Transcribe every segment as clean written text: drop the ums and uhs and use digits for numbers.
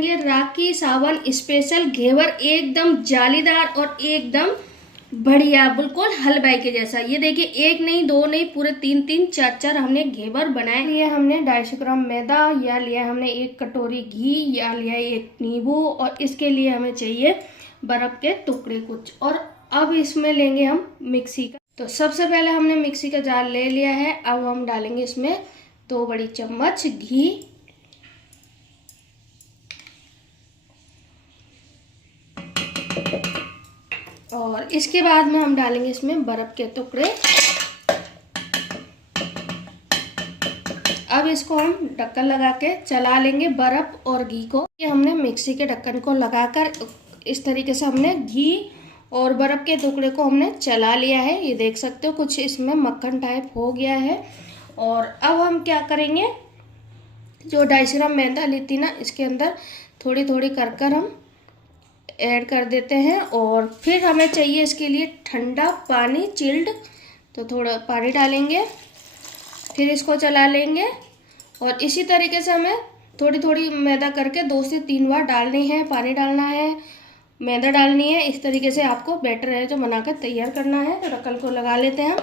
बनाएंगे राखी सावन स्पेशल घेवर, एकदम जालीदार और एकदम बढ़िया, बिल्कुल हलवाई के जैसा। ये देखिए, एक नहीं दो नहीं, पूरे तीन तीन चार चार हमने घेवर बनाए। ये हमने 250 ग्राम मैदा, या लिया हमने 1 कटोरी घी, या लिया 1 नींबू, और इसके लिए हमें चाहिए बर्फ के टुकड़े कुछ। और अब इसमें लेंगे हम मिक्सी का। तो सबसे पहले हमने मिक्सी का जार ले लिया है। अब हम डालेंगे इसमें 2 बड़ी चम्मच घी, और इसके बाद में हम डालेंगे इसमें बर्फ के टुकड़े। अब इसको हम ढक्कन लगा के चला लेंगे, बर्फ और घी को। ये हमने मिक्सी के ढक्कन को लगाकर इस तरीके से हमने घी और बर्फ के टुकड़े को हमने चला लिया है। ये देख सकते हो कुछ इसमें मक्खन टाइप हो गया है। और अब हम क्या करेंगे, जो 250 ग्राम मैदा ली थी ना, इसके अंदर थोड़ी थोड़ी कर कर हम ऐड कर देते हैं। और फिर हमें चाहिए इसके लिए ठंडा पानी, चिल्ड। तो थोड़ा पानी डालेंगे, फिर इसको चला लेंगे। और इसी तरीके से हमें थोड़ी थोड़ी मैदा करके 2 से 3 बार डालनी है, पानी डालना है, मैदा डालनी है। इस तरीके से आपको बैटर है जो बनाकर तैयार करना है। तो ढक्कन को लगा लेते हैं।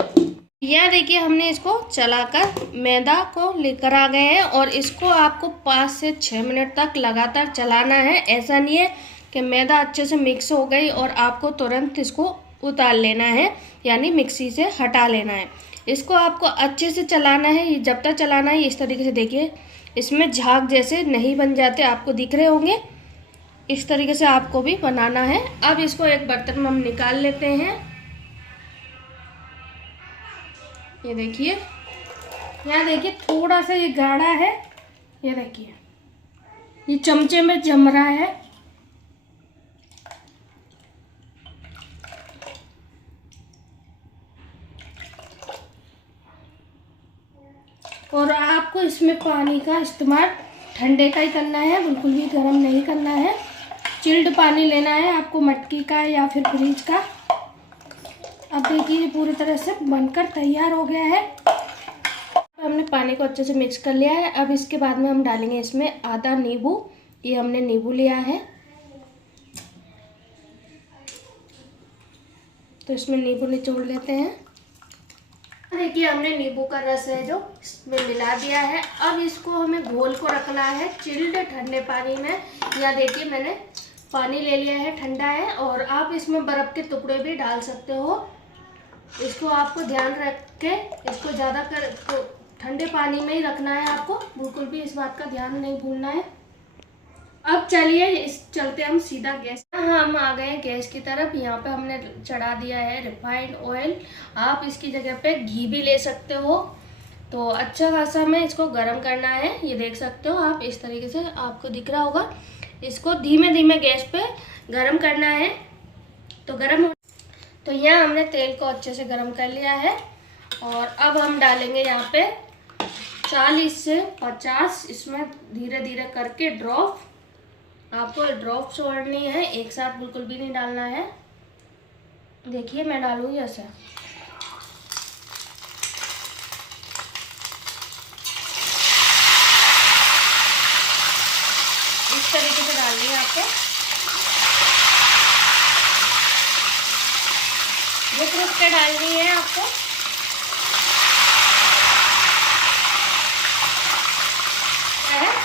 यह देखिए, हमने इसको चलाकर मैदा को लेकर आ गए हैं। और इसको आपको 5 से 6 मिनट तक लगातार चलाना है। ऐसा नहीं है कि मैदा अच्छे से मिक्स हो गई और आपको तुरंत इसको उतार लेना है, यानी मिक्सी से हटा लेना है। इसको आपको अच्छे से चलाना है। ये जब तक चलाना है, इस तरीके से देखिए, इसमें झाग जैसे नहीं बन जाते, आपको दिख रहे होंगे। इस तरीके से आपको भी बनाना है। अब इसको एक बर्तन में हम निकाल लेते हैं। ये देखिए, यहाँ देखिए थोड़ा सा ये गाढ़ा है। ये देखिए, ये चमचे में जम रहा है। और आपको इसमें पानी का इस्तेमाल ठंडे का ही करना है, बिल्कुल भी गर्म नहीं करना है। चिल्ड पानी लेना है आपको, मटकी का या फिर फ्रिज का। अब देखिए, ये पूरी तरह से बनकर तैयार हो गया है। हमने पानी को अच्छे से मिक्स कर लिया है। अब इसके बाद में हम डालेंगे इसमें आधा नींबू। ये हमने नींबू लिया है, तो इसमें नींबू निचोड़ लेते हैं। देखिए, हमने नींबू का रस है जो इसमें मिला दिया है। अब इसको हमें घोल को रखना है चिल्ड ठंडे पानी में। या देखिए, मैंने पानी ले लिया है, ठंडा है। और आप इसमें बर्फ के टुकड़े भी डाल सकते हो। इसको आपको ध्यान रख के इसको ज़्यादातर तो ठंडे पानी में ही रखना है आपको, बिल्कुल भी इस बात का ध्यान नहीं भूलना है। अब चलिए चलते हम सीधा गैस। हम आ गए गैस की तरफ। यहाँ पे हमने चढ़ा दिया है रिफाइंड ऑयल। आप इसकी जगह पे घी भी ले सकते हो। तो अच्छा खासा हमें इसको गर्म करना है। ये देख सकते हो आप, इस तरीके से आपको दिख रहा होगा। इसको धीमे धीमे गैस पे गर्म करना है। तो गर्म तो यहाँ हमने तेल को अच्छे से गर्म कर लिया है। और अब हम डालेंगे यहाँ पे 40 से 50 इसमें धीरे धीरे करके ड्रॉप। आपको ड्रॉप छोड़नी है, एक साथ बिल्कुल भी नहीं डालना है। देखिए, मैं डालूंगी ऐसे। इस तरीके से डालनी है आपको, रुक रुक के डालनी है आपको।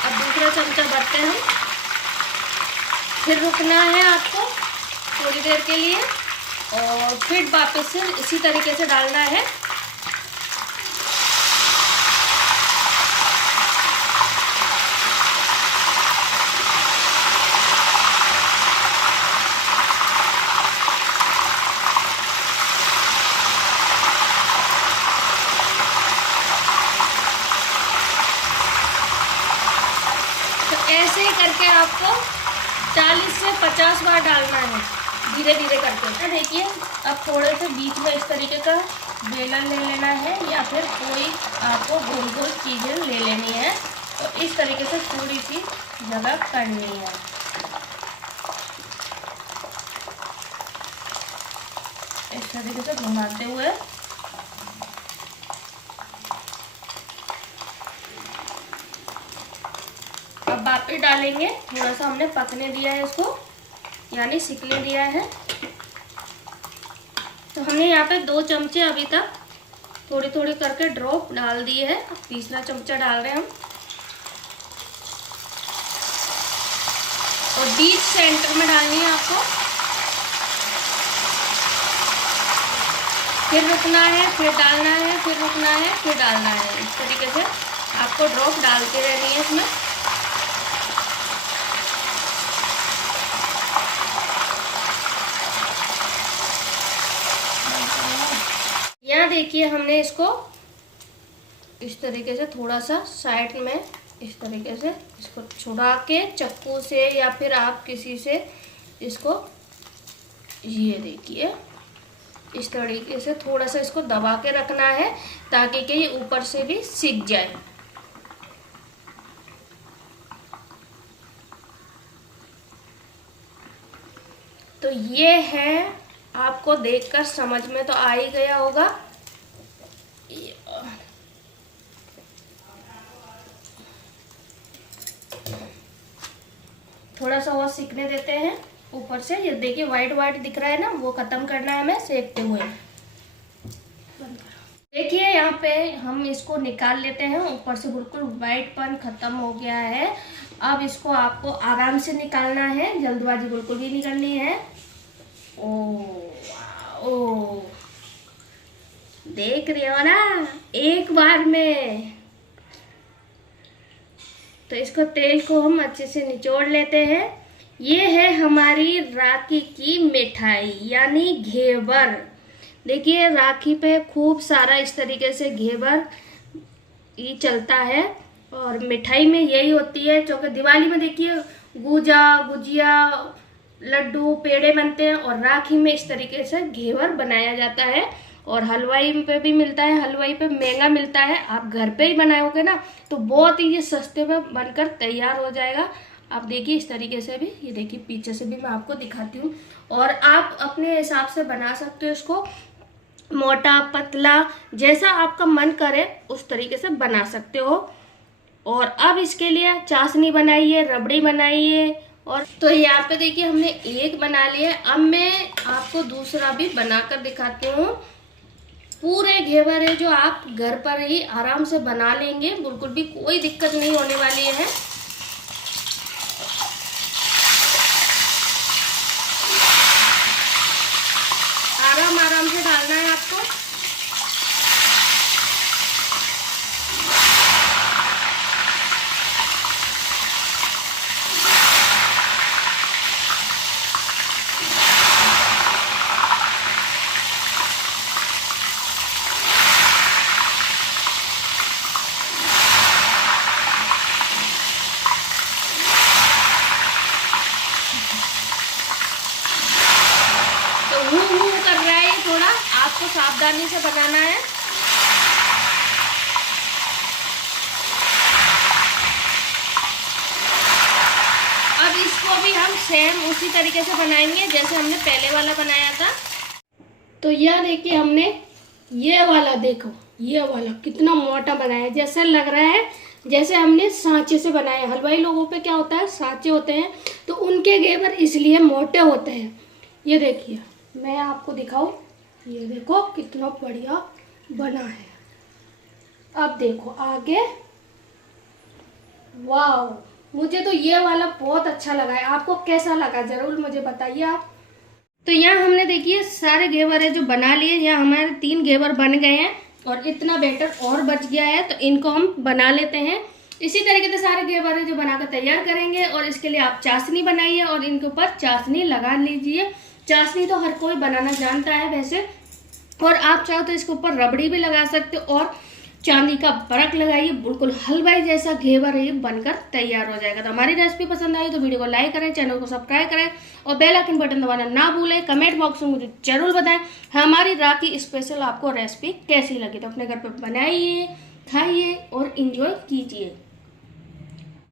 अब दूसरा चमचा भरते हैं हम। फिर रुकना है आपको थोड़ी देर के लिए, और फिर वापस से इसी तरीके से डालना है। तो ऐसे ही करके आपको 40 से 50 बार डालना है, धीरे धीरे करके। देखिए, अब थोड़े से बीच में इस तरीके का बेलन ले लेना है, या फिर कोई आपको गोल गोल चीज़ें ले लेनी है। तो इस तरीके से थोड़ी सी जगह करनी है। इस तरीके से घुमाते हुए अब अब वापस डालेंगे। थोड़ा सा हमने पकने दिया है इसको, यानी सिकने दिया है। तो हमने यहाँ पे 2 चमचे अभी तक थोड़ी थोड़ी करके ड्रॉप डाल दिए है। अब तीसरा चमचा डाल रहे हैं हम, और बीच सेंटर में डालनी है आपको। फिर रुकना है, फिर डालना है, फिर रुकना है, फिर डालना है। इस तरीके से आपको ड्रॉप डालते रहनी है इसमें। यहाँ देखिए हमने इसको इस तरीके से थोड़ा सा साइड में इस तरीके से इसको छुड़ा के चाकू से या फिर आप किसी से इसको, ये देखिए इस तरीके से थोड़ा सा इसको दबा के रखना है ताकि कि ये ऊपर से भी सिक जाए। तो ये है, आपको देखकर समझ में तो आ ही गया होगा। थोड़ा सा और सीखने देते हैं ऊपर से। ये देखिए वाइट वाइट दिख रहा है ना, वो खत्म करना है हमें सेकते हुए। देखिए यहाँ पे हम इसको निकाल लेते हैं। ऊपर से बिल्कुल वाइटपन खत्म हो गया है। अब इसको आपको आराम से निकालना है, जल्दबाजी बिल्कुल भी नहीं करनी है। ओ देख रहे हो ना, एक बार में। तो इसको तेल को हम अच्छे से निचोड़ लेते हैं। ये है हमारी राखी की मिठाई यानी घेवर। देखिए राखी पे खूब सारा इस तरीके से घेवर ये चलता है, और मिठाई में यही होती है। क्योंकि दिवाली में देखिए गुजा गुजिया लड्डू पेड़े बनते हैं, और राखी में इस तरीके से घेवर बनाया जाता है। और हलवाई पे भी मिलता है, हलवाई पे महंगा मिलता है। आप घर पे ही बनाओगे ना तो बहुत ही ये सस्ते में बनकर तैयार हो जाएगा। आप देखिए इस तरीके से भी, ये देखिए पीछे से भी मैं आपको दिखाती हूँ। और आप अपने हिसाब से बना सकते हो इसको, मोटा पतला जैसा आपका मन करे उस तरीके से बना सकते हो। और अब इसके लिए चाशनी बनाइए, रबड़ी बनाइए। और तो यहाँ पे देखिए हमने एक बना लिया। अब मैं आपको दूसरा भी बनाकर दिखाती हूँ। पूरे घेवर है जो आप घर पर ही आराम से बना लेंगे, बिल्कुल भी कोई दिक्कत नहीं होने वाली है। आराम से डालना है आपको। कर रहा है, थोड़ा आपको सावधानी से बनाना है। अब इसको भी हम सेम उसी तरीके से बनाएंगे जैसे हमने पहले वाला बनाया था। तो यह देखिए हमने ये वाला, देखो ये वाला कितना मोटा बनाया, जैसे लग रहा है जैसे हमने सांचे से बनाया। हलवाई लोगों पे क्या होता है, सांचे होते हैं तो उनके घेवर इसलिए मोटे होते हैं। ये देखिए मैं आपको दिखाऊं, ये देखो कितना बढ़िया बना है। अब देखो आगे, वाह, मुझे तो ये वाला बहुत अच्छा लगा है। आपको कैसा लगा जरूर मुझे बताइए आप। तो यहाँ हमने देखिए सारे घेवर है जो बना लिए। यहाँ हमारे 3 घेवर बन गए हैं और इतना बैटर और बच गया है, तो इनको हम बना लेते हैं। इसी तरीके से सारे घेवर है जो बनाकर तैयार करेंगे। और इसके लिए आप चाशनी बनाइए और इनके ऊपर चाशनी लगा लीजिए। चाशनी तो हर कोई बनाना जानता है वैसे, और आप चाहो तो इसके ऊपर रबड़ी भी लगा सकते हो और चांदी का बरक लगाइए। बिल्कुल हलवाई जैसा घेवर ये बनकर तैयार हो जाएगा। तो हमारी रेसिपी पसंद आई तो वीडियो को लाइक करें, चैनल को सब्सक्राइब करें और बेल आइकन बटन दबाना ना भूलें। कमेंट बॉक्स में मुझे जरूर बताएं हमारी राखी स्पेशल आपको रेसिपी कैसी लगी। तो अपने घर पर बनाइए, खाइए और इंजॉय कीजिए।